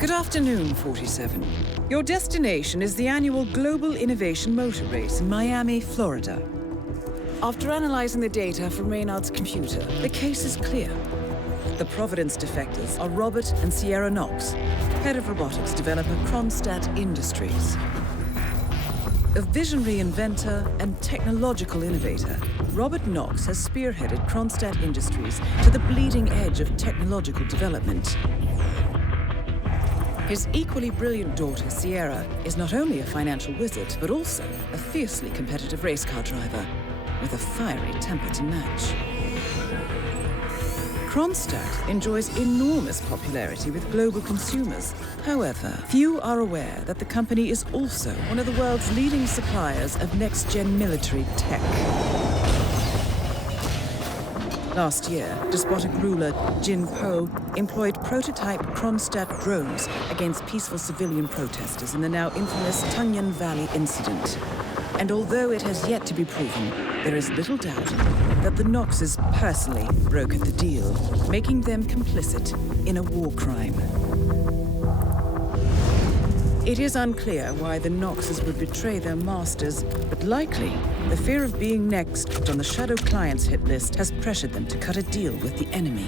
Good afternoon, 47. Your destination is the annual Global Innovation Motor Race in Miami, Florida. After analyzing the data from Reynard's computer, the case is clear. The Providence defectors are Robert and Sierra Knox, head of robotics developer Kronstadt Industries. A visionary inventor and technological innovator, Robert Knox has spearheaded Kronstadt Industries to the bleeding edge of technological development. His equally brilliant daughter, Sierra, is not only a financial wizard, but also a fiercely competitive race car driver, with a fiery temper to match. Kronstadt enjoys enormous popularity with global consumers. However, few are aware that the company is also one of the world's leading suppliers of next-gen military tech. Last year, despotic ruler Jin Po employed prototype Kronstadt drones against peaceful civilian protesters in the now infamous Tungan Valley incident. And although it has yet to be proven, there is little doubt that the Knoxes personally brokered the deal, making them complicit in a war crime. It is unclear why the Knoxes would betray their masters, but likely the fear of being next on the Shadow Clients hit list has pressured them to cut a deal with the enemy.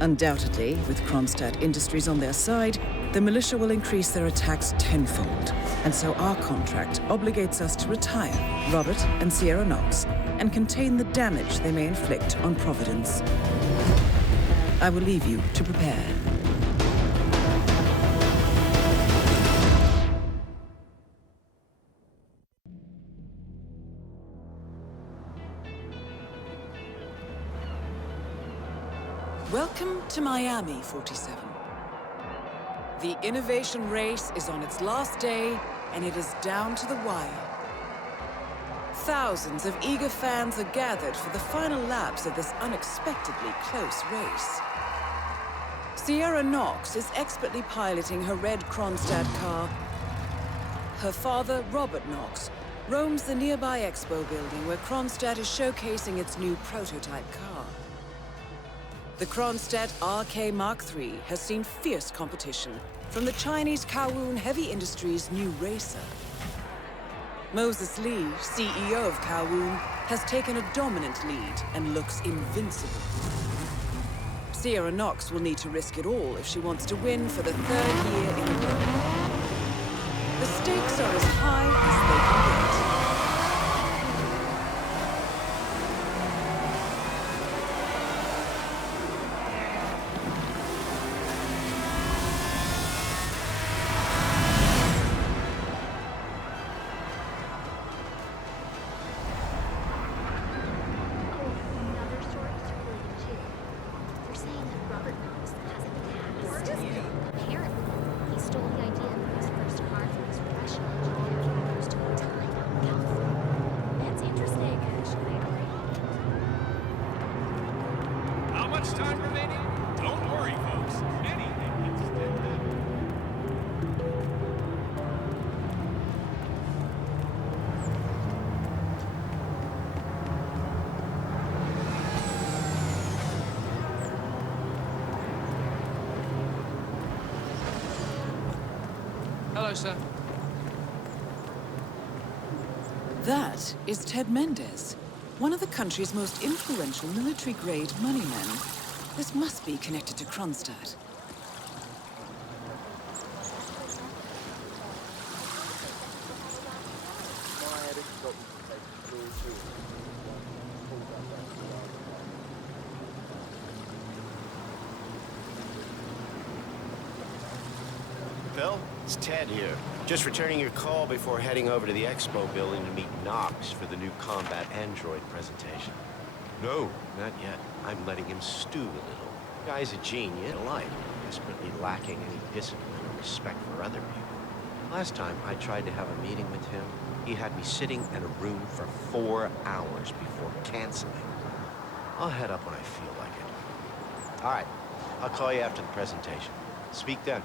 Undoubtedly, with Kronstadt Industries on their side, the militia will increase their attacks tenfold. And so our contract obligates us to retire Robert and Sierra Knox and contain the damage they may inflict on Providence. I will leave you to prepare. Welcome to Miami, 47. The innovation race is on its last day, and it is down to the wire. Thousands of eager fans are gathered for the final laps of this unexpectedly close race. Sierra Knox is expertly piloting her red Kronstadt car. Her father, Robert Knox, roams the nearby expo building where Kronstadt is showcasing its new prototype car. The Kronstadt RK Mark III has seen fierce competition from the Chinese Kowloon Heavy Industries' new racer. Moses Lee, CEO of Kowloon, has taken a dominant lead and looks invincible. Sierra Knox will need to risk it all if she wants to win for the third year in a row. The stakes are as high as they can get. Time remaining? Don't worry, folks. Anything gets done. Hello, sir. That is Ted Mendez, one of the country's most influential military-grade moneymen. This must be connected to Kronstadt. Phil, it's Ted here. Just returning your call before heading over to the expo building to meet Knox for the new combat android presentation. No, not yet. I'm letting him stew a little. Guy's a genius, alike, desperately lacking any discipline or respect for other people. Last time I tried to have a meeting with him, he had me sitting in a room for 4 hours before canceling. I'll head up when I feel like it. All right, I'll call you after the presentation. Speak then.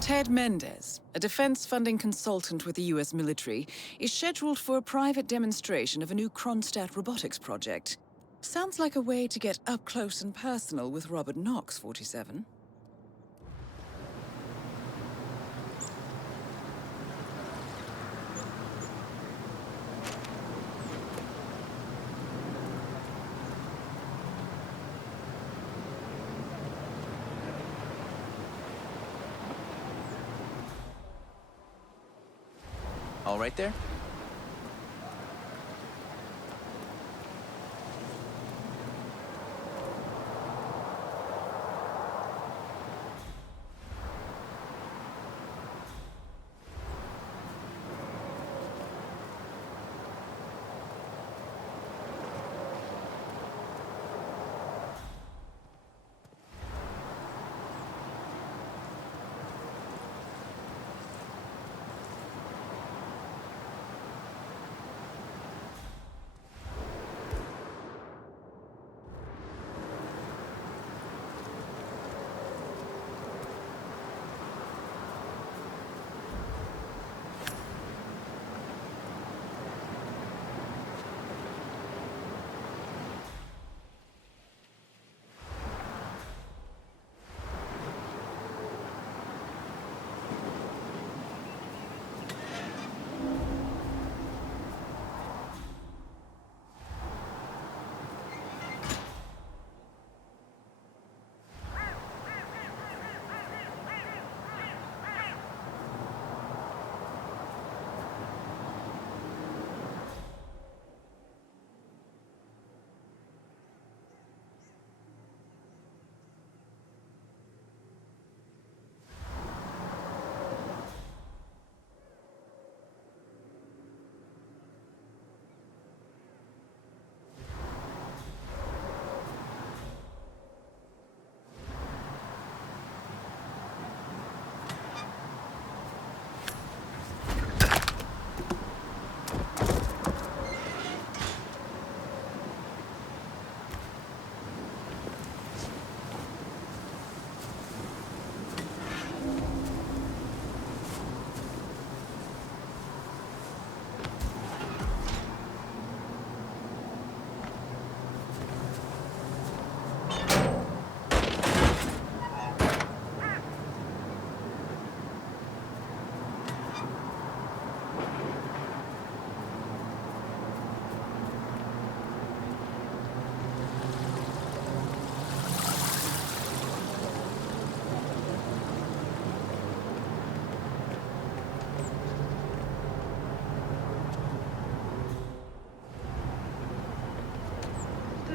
Ted Mendez, a defense funding consultant with the US military, is scheduled for a private demonstration of a new Kronstadt robotics project. Sounds like a way to get up close and personal with Robert Knox, 47. All right there?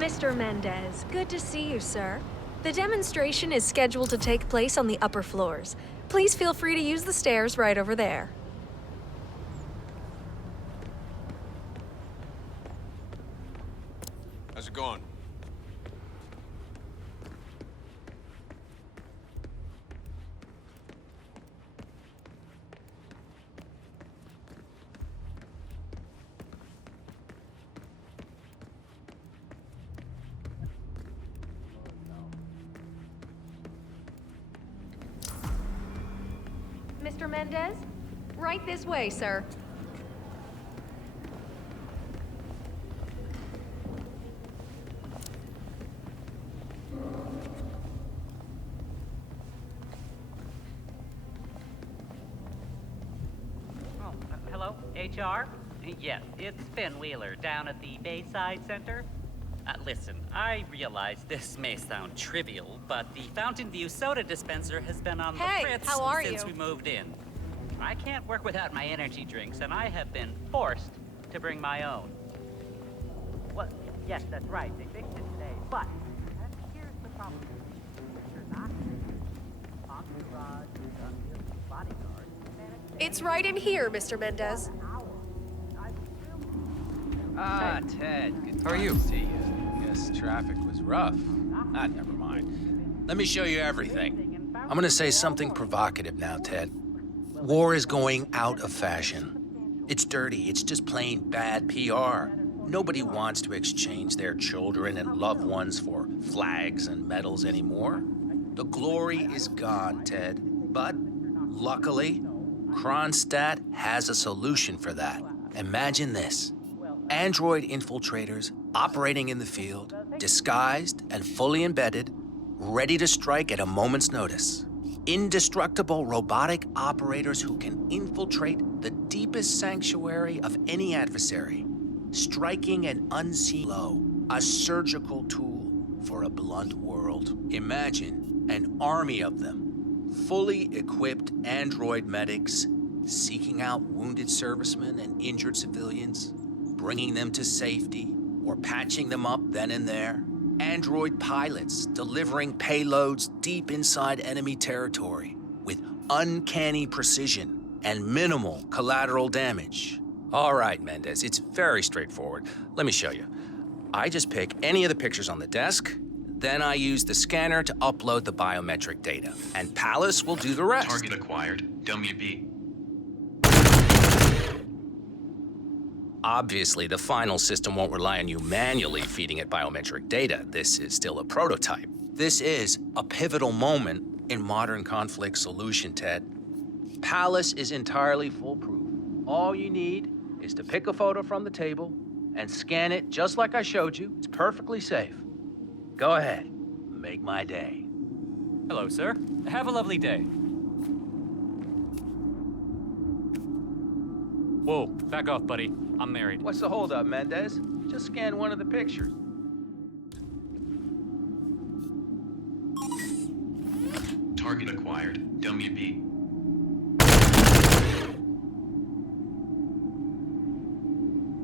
Mr. Mendez, good to see you, sir. The demonstration is scheduled to take place on the upper floors. Please feel free to use the stairs right over there. How's it going? Mr. Mendez? Right this way, sir. Oh, hello, HR? Yes, it's Finn Wheeler down at the Bayside Center. Listen, I realize this may sound trivial, but the Fountain View soda dispenser has been on the fritz how are since you? we moved in. I can't work without my energy drinks, and I have been forced to bring my own. Well, yes, that's right. They fixed it today, but here's the problem. Mr. Knox, entourage, bodyguard, It's right in here, Mr. Mendez. Ted, good How are you? See you. Guess traffic was rough. Never mind. Let me show you everything. I'm gonna say something provocative now, Ted. War is going out of fashion. It's dirty. It's just plain bad PR. Nobody wants to exchange their children and loved ones for flags and medals anymore. The glory is gone, Ted. But, luckily, Kronstadt has a solution for that. Imagine this. Android infiltrators operating in the field, disguised and fully embedded, ready to strike at a moment's notice. Indestructible robotic operators who can infiltrate the deepest sanctuary of any adversary, striking an unseen blow, a surgical tool for a blunt world. Imagine an army of them, fully equipped android medics, seeking out wounded servicemen and injured civilians, bringing them to safety, or patching them up then and there. Android pilots delivering payloads deep inside enemy territory with uncanny precision and minimal collateral damage. All right, Mendez, it's very straightforward. Let me show you. I just pick any of the pictures on the desk, then I use the scanner to upload the biometric data, and Palace will do the rest. Target acquired. WB. Obviously, the final system won't rely on you manually feeding it biometric data. This is still a prototype. This is a pivotal moment in modern conflict solution, Ted. Palace is entirely foolproof. All you need is to pick a photo from the table and scan it just like I showed you. It's perfectly safe. Go ahead, make my day. Hello, sir. Have a lovely day. Whoa, back off, buddy. I'm married. What's the holdup, Mendez? Just scan one of the pictures. Target acquired. WB.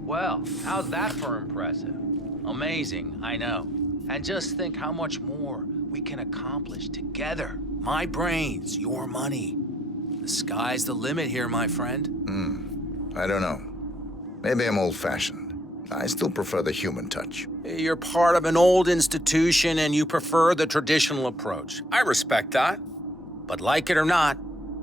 Well, how's that for impressive? Amazing, I know. And just think how much more we can accomplish together. My brains, your money. The sky's the limit here, my friend. I don't know. Maybe I'm old-fashioned. I still prefer the human touch. You're part of an old institution and you prefer the traditional approach. I respect that. But like it or not,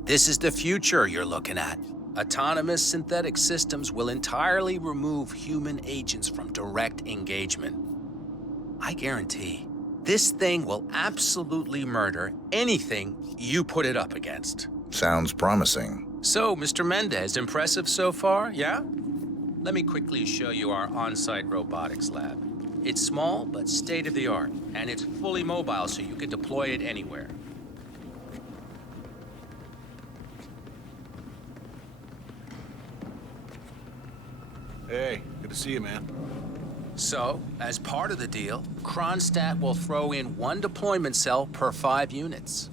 this is the future you're looking at. Autonomous synthetic systems will entirely remove human agents from direct engagement. I guarantee this thing will absolutely murder anything you put it up against. Sounds promising. So, Mr. Mendez, impressive so far, yeah? Let me quickly show you our on-site robotics lab. It's small, but state-of-the-art, and it's fully mobile, so you can deploy it anywhere. Hey, good to see you, man. So, as part of the deal, Kronstadt will throw in one deployment cell per 5 units.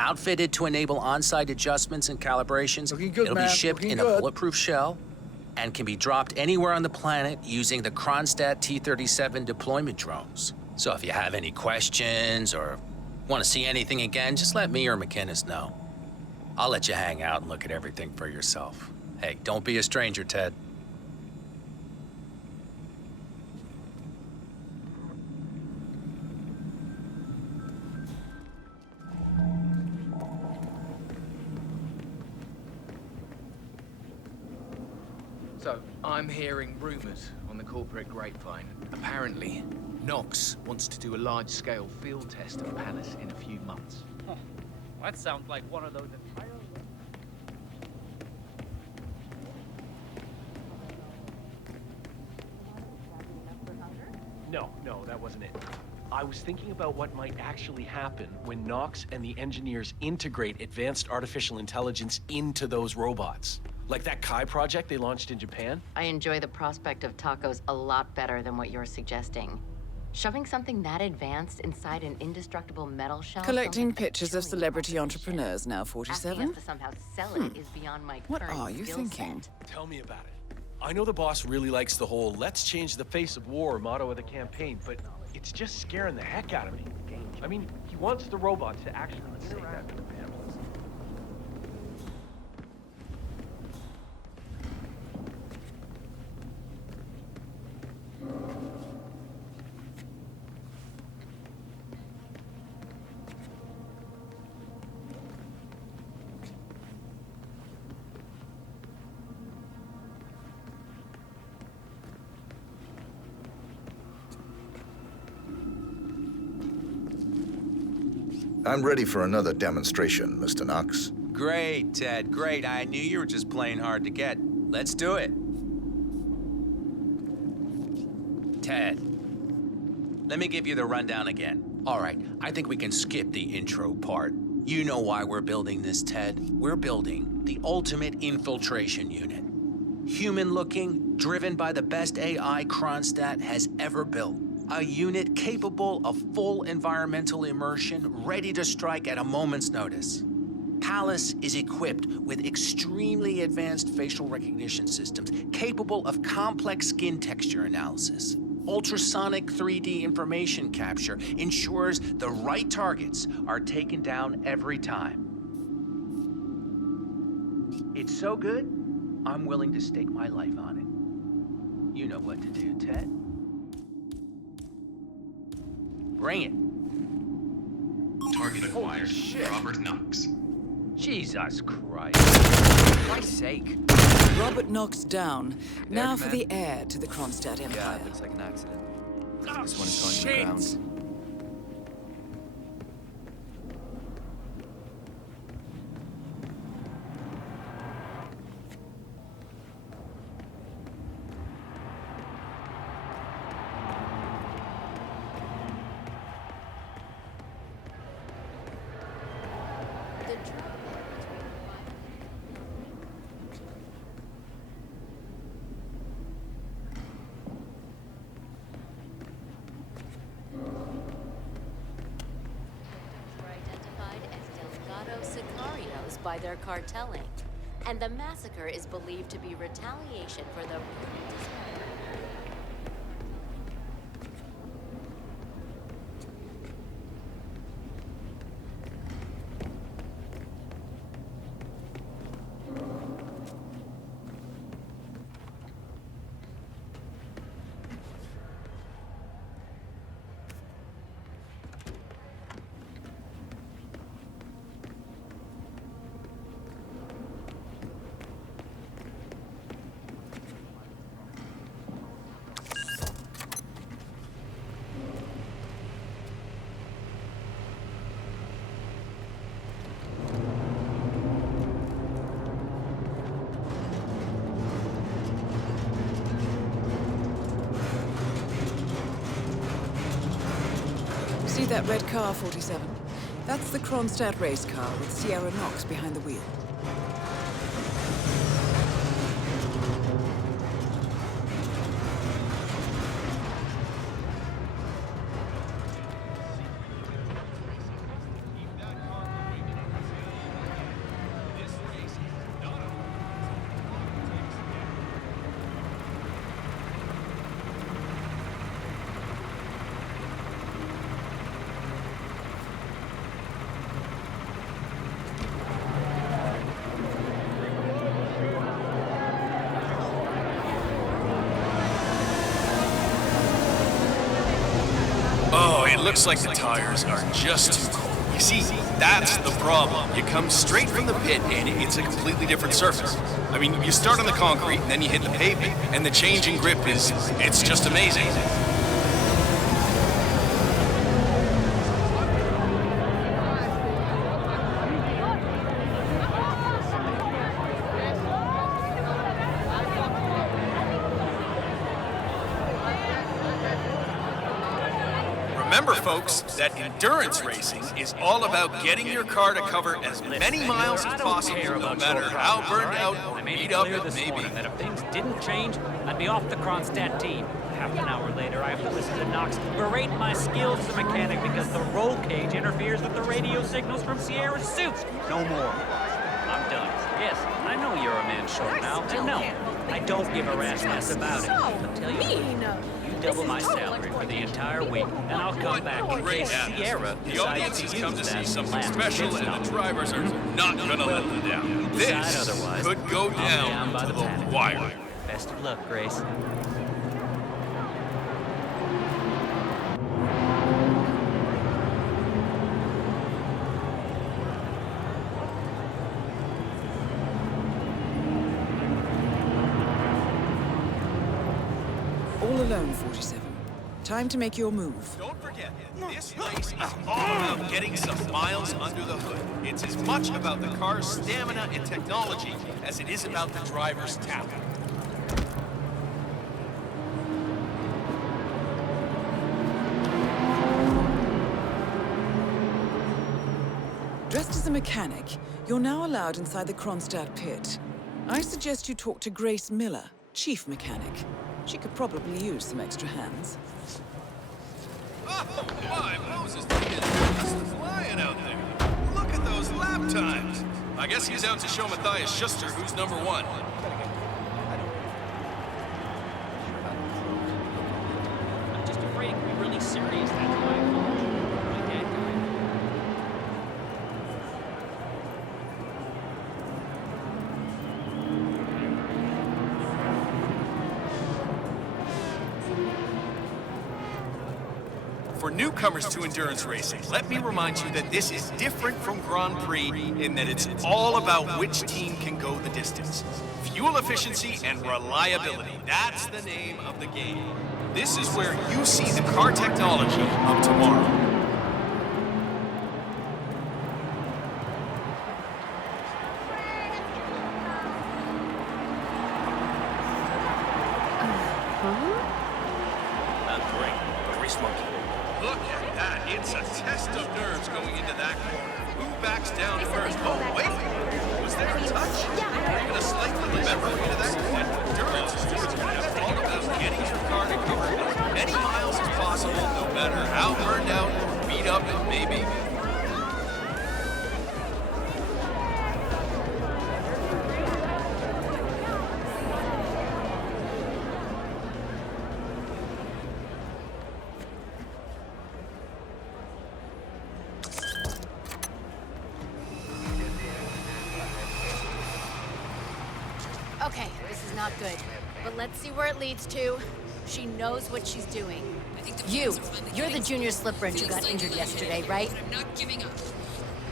Outfitted to enable on-site adjustments and calibrations, it'll be shipped in a bulletproof shell and can be dropped anywhere on the planet using the Kronstadt T-37 deployment drones. So if you have any questions or want to see anything again, just let me or McInnes know. I'll let you hang out and look at everything for yourself. Hey, don't be a stranger, Ted. So, I'm hearing rumors on the corporate grapevine. Apparently, Knox wants to do a large-scale field test of Palace in a few months. Huh. That sounds like one of those entire... No, that wasn't it. I was thinking about what might actually happen when Knox and the engineers integrate advanced artificial intelligence into those robots. Like that Kai project they launched in Japan? I enjoy the prospect of tacos a lot better than what you're suggesting. Shoving something that advanced inside an indestructible metal shell... Collecting pictures of celebrity entrepreneurs now, 47? Asking us to somehow sell it is beyond my What current are you skill thinking? set. Tell me about it. I know the boss really likes the whole "let's change the face of war" motto of the campaign, but it's just scaring the heck out of me. I mean, he wants the robots to actually interact with the families. I'm ready for another demonstration, Mr. Knox. Great, Ted, great. I knew you were just playing hard to get. Let's do it. Ted, let me give you the rundown again. All right, I think we can skip the intro part. You know why we're building this, Ted. We're building the ultimate infiltration unit. Human-looking, driven by the best AI Kronstadt has ever built. A unit capable of full environmental immersion, ready to strike at a moment's notice. Palace is equipped with extremely advanced facial recognition systems capable of complex skin texture analysis. Ultrasonic 3D information capture ensures the right targets are taken down every time. It's so good, I'm willing to stake my life on it. You know what to do, Ted. Bring it. Target acquired. Robert Knox. Jesus Christ. For Christ's sake. Robert Knox down. Now for the heir to the Kronstadt Empire. Yeah, it looks like an accident. This one is going shit. to the ground. By their cartelling, and the massacre is believed to be retaliation for the See that red car, 47? That's the Kronstadt race car with Sierra Knox behind the wheel. Oh, it looks like the tires are just too cold. You see, that's the problem. You come straight from the pit and it's a completely different surface. I mean, you start on the concrete, and then you hit the pavement, and the change in grip it's just amazing. Remember, folks, that endurance racing is all about getting your car to cover as many miles as possible, no matter how burned out or beat up it may be. That if things didn't change, I'd be off the Kronstadt team. Half an hour later, I have to listen to Knox berate my skills as a mechanic because the roll cage interferes with the radio signals from Sierra's suit. No more. I'm done. Yes, I know you're a man short now. I know. I don't give a rat's ass about it. I'll tell you what, you double my salary for the entire week, and I'll come back in case Sierra The audience has come to see something special, and the drivers are not gonna let them down. This could go down to the wire. Best of luck, Grace. All alone, 47. Time to make your move. Don't forget, this race is all about getting some miles under the hood. It's as much about the car's stamina and technology as it is about the driver's talent. Dressed as a mechanic, you're now allowed inside the Kronstadt pit. I suggest you talk to Grace Miller, chief mechanic. She could probably use some extra hands. Oh, my Moses, the kid is just flying out there. Look at those lap times. I guess he's out to show Matthias Schuster who's number one. I'm just afraid it could be really serious, that's why. My dad died. For newcomers to endurance racing, let me remind you that this is different from Grand Prix in that it's all about which team can go the distance. Fuel efficiency and reliability, that's the name of the game. This is where you see the car technology of tomorrow. Look at that. It's a test of nerves going into that corner. Who backs down first? Oh, wait. Was there a touch? Even a slightly remember into that corner. Endurance is just going to have all about getting your car to cover as many miles as possible, no matter how burned out or beat up it may be. Okay, this is not good. But let's see where it leads to. She knows what she's doing. You're the junior slip wrench who got injured yesterday, right? I'm not giving up.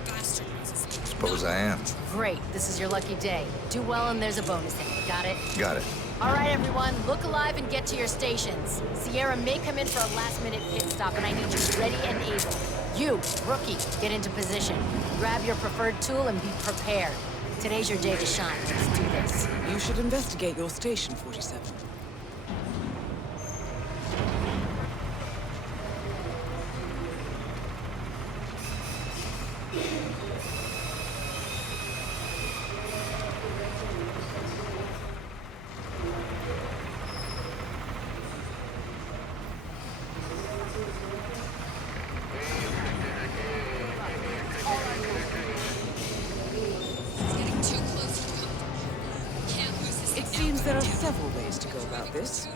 Bastard. Suppose I am. Great, this is your lucky day. Do well and there's a bonus in it. Got it? Got it. All right, everyone, look alive and get to your stations. Sierra may come in for a last-minute pit stop, and I need you ready and able. You, rookie, get into position. Grab your preferred tool and be prepared. Today's your day to shine. Let's do this. You should investigate your station, 47. It seems there are several ways to go about this.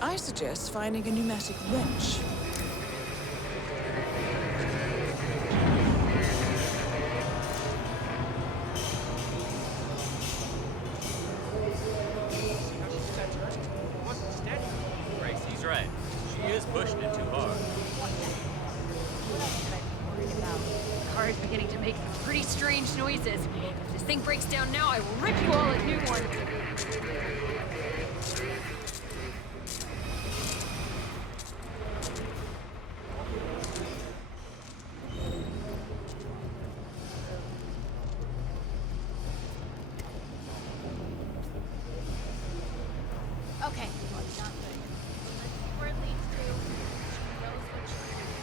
I suggest finding a pneumatic wrench. Grace, he's right. She is pushing it too hard. The car is beginning to make some pretty strange noises. If this thing breaks down now, I will rip you all a new one. Okay, well, it's not good. Let's see where it leads to. She knows what she's doing.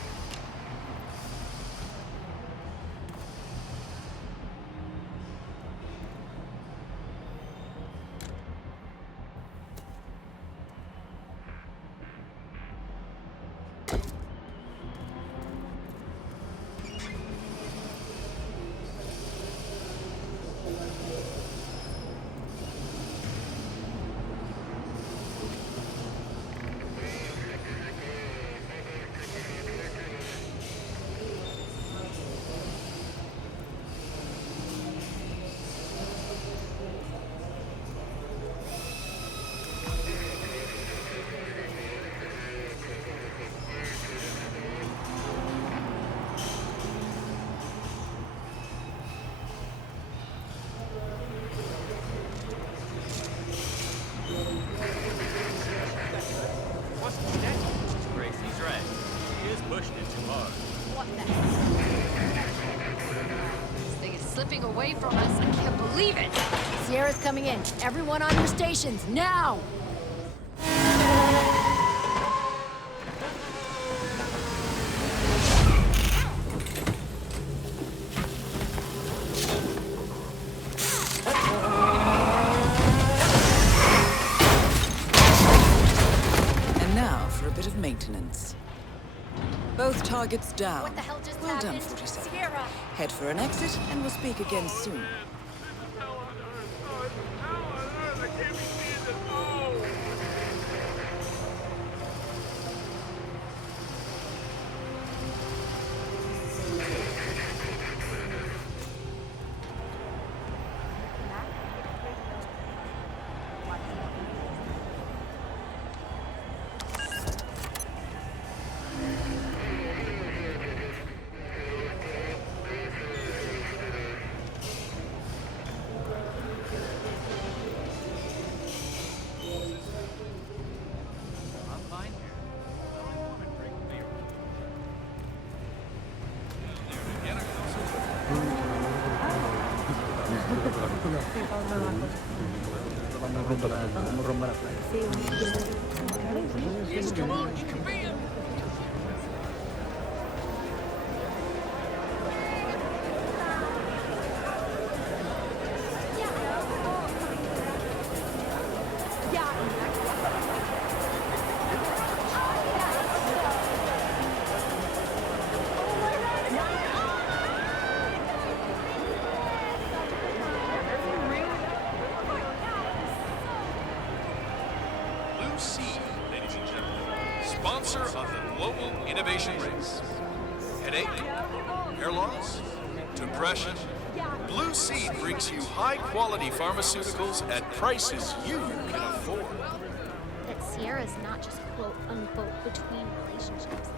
Grace, he's right. She is pushing it too hard. What the heck? This thing is slipping away from us. I can't believe it. Sierra's coming in. Everyone on your stations, now! Target's down. What the hell just Well done, happened? 47. Sierra! Head for an exit, and we'll speak again soon. Yes, come on, you can be him. Blue Sea, ladies and gentlemen, sponsor of the global innovation race. Headache? Hair loss? Depression? Blue Sea brings you high-quality pharmaceuticals at prices you can afford. That Sierra's not just quote-unquote between relationships.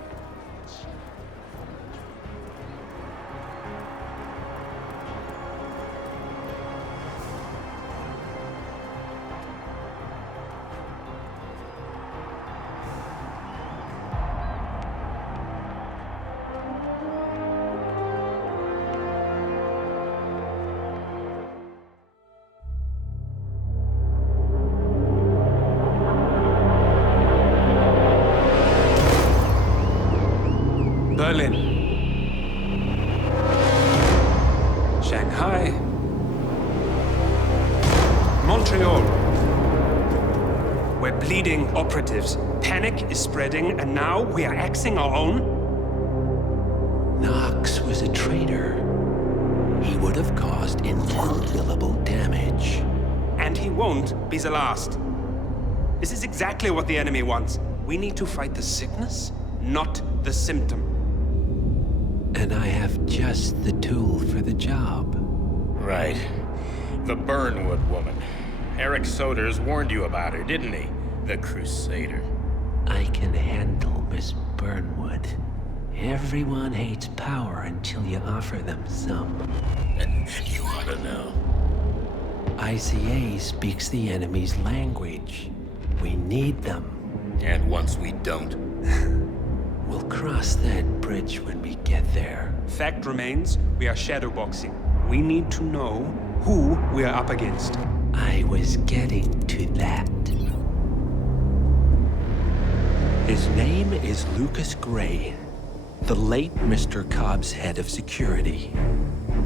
Berlin, Shanghai, Montreal. We're bleeding operatives. Panic is spreading, and now we are axing our own? Knox was a traitor. He would have caused incalculable damage. And he won't be the last. This is exactly what the enemy wants. We need to fight the sickness, not the symptom. And I have just the tool for the job. Right. The Burnwood woman. Eric Soders warned you about her, didn't he? The Crusader. I can handle Miss Burnwood. Everyone hates power until you offer them some. And you ought to know. ICA speaks the enemy's language. We need them. And once we don't? We'll cross that bridge when we get there. Fact remains, we are shadowboxing. We need to know who we are up against. I was getting to that. His name is Lucas Gray, the late Mr. Cobb's head of security.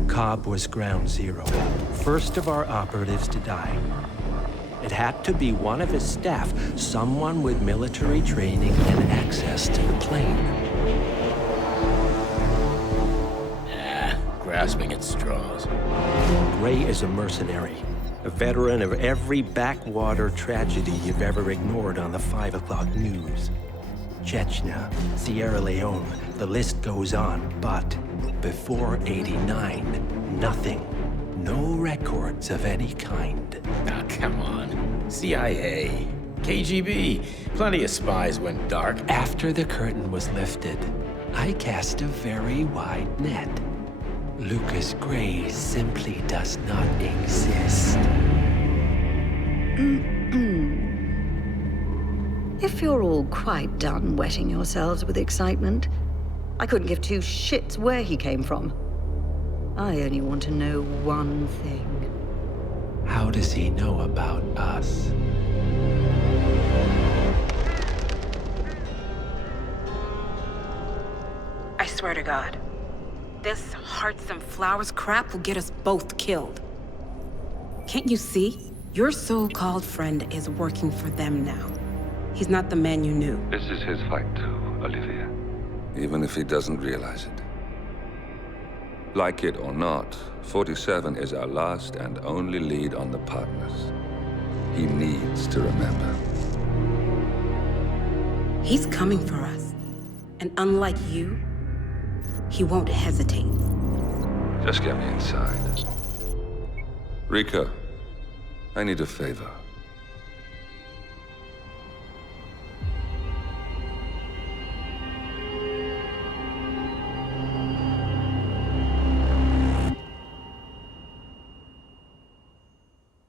Cobb was ground zero, first of our operatives to die. It had to be one of his staff, someone with military training and access to the plane. Grasping at straws. Gray is a mercenary, a veteran of every backwater tragedy you've ever ignored on the 5 o'clock news. Chechnya, Sierra Leone, the list goes on, but before '89, nothing. No records of any kind. Ah, come on. CIA, KGB, plenty of spies went dark. After the curtain was lifted, I cast a very wide net. Lucas Gray simply does not exist. If you're all quite done wetting yourselves with excitement, I couldn't give two shits where he came from. I only want to know one thing. How does he know about us? I swear to God, this hearts and flowers crap will get us both killed. Can't you see? Your so-called friend is working for them now. He's not the man you knew. This is his fight too, Olivia. even if he doesn't realize it. Like it or not, 47 is our last and only lead on the partners. He needs to remember. He's coming for us. And unlike you, he won't hesitate. Just get me inside. Rico, I need a favor.